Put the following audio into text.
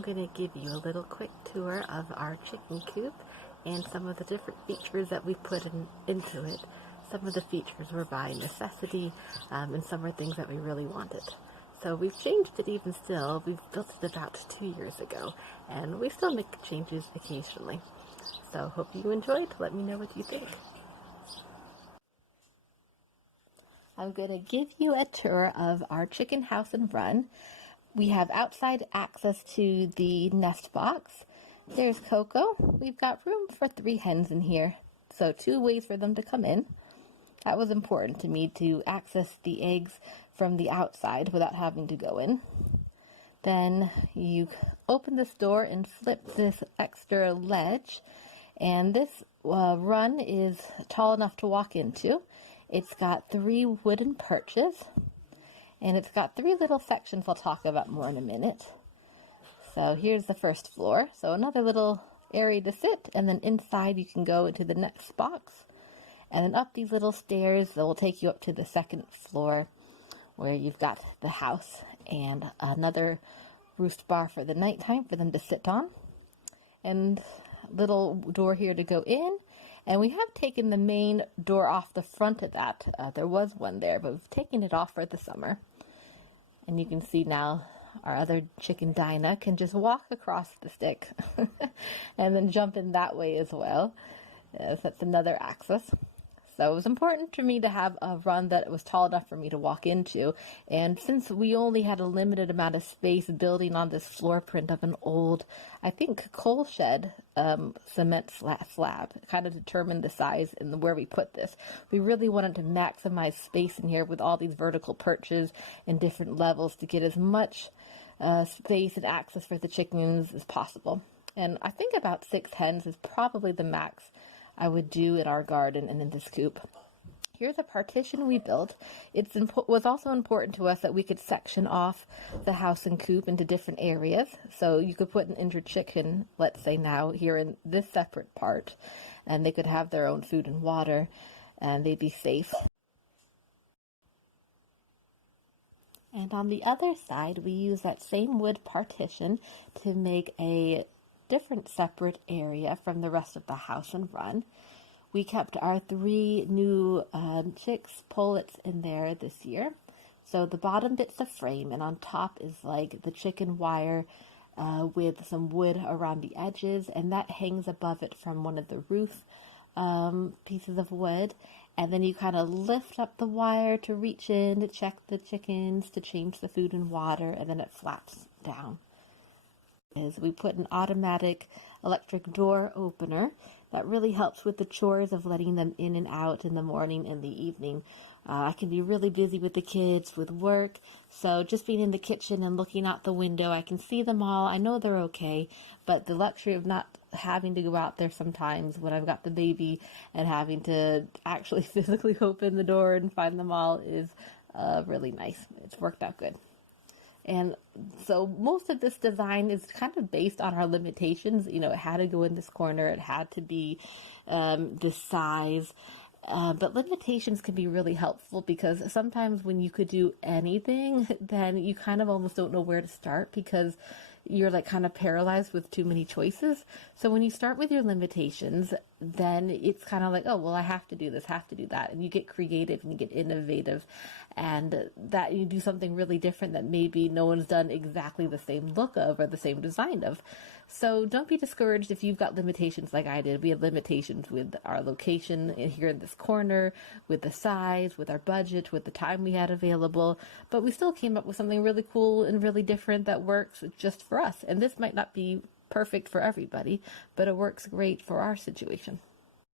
I'm going to give you a little quick tour of our chicken coop and some of the different features that we put into it. Some of the features were by necessity, and some are things that we really wanted. So we've changed it even still. We've built it about 2 years ago, and we still make changes occasionally. So hope you enjoyed. Let me know what you think. I'm going to give you a tour of our chicken house and run. We have outside access to the nest box. There's Coco. We've got room for 3 hens in here, so 2 ways for them to come in. That was important to me, to access the eggs from the outside without having to go in. Then you open this door and flip this extra ledge, and this run is tall enough to walk into. It's got 3 wooden perches, and it's got 3 little sections I'll talk about more in a minute. So here's the first floor. So another little area to sit, and then inside you can go into the next box. And then up these little stairs that will take you up to the second floor where you've got the house and another roost bar for the nighttime for them to sit on. And little door here to go in. And we have taken the main door off the front of that. There was one there, but we've taken it off for the summer. And you can see now our other chicken Dinah can just walk across the stick and then jump in that way as well. So that's another access. So it was important for me to have a run that was tall enough for me to walk into. And since we only had a limited amount of space building on this floor print of an old, I think, coal shed cement slab, kind of determined the size and where we put this. We really wanted to maximize space in here with all these vertical perches and different levels to get as much space and access for the chickens as possible. And I think about 6 hens is probably the max I would do in our garden and in this coop. Here's a partition we built. It was also important to us that we could section off the house and coop into different areas. So you could put an injured chicken, let's say now, here in this separate part, and they could have their own food and water, and they'd be safe. And on the other side, we use that same wood partition to make a different separate area from the rest of the house and run. We kept our 3 new chicks pullets in there this year. So the bottom bit's the frame, and on top is like the chicken wire with some wood around the edges, and that hangs above it from one of the roof pieces of wood. And then you kind of lift up the wire to reach in to check the chickens, to change the food and water, and then it flaps down. We put an automatic electric door opener that really helps with the chores of letting them in and out in the morning and the evening. I can be really busy with the kids, with work, so just being in the kitchen and looking out the window, I can see them all. I know they're okay, but the luxury of not having to go out there sometimes when I've got the baby and having to actually physically open the door and find them all is really nice. It's worked out good. And so most of this design is kind of based on our limitations. You know, it had to go in this corner. It had to be this size. But limitations can be really helpful because sometimes when you could do anything, then you kind of almost don't know where to start because you're like kind of paralyzed with too many choices. So when you start with your limitations, then it's kind of like, oh, well, I have to do this, have to do that. And you get creative and you get innovative, and that you do something really different that maybe no one's done exactly the same look of or the same design of. So don't be discouraged if you've got limitations like I did. We had limitations with our location here in this corner, with the size, with our budget, with the time we had available, but we still came up with something really cool and really different that works just for us. And this might not be perfect for everybody, but it works great for our situation.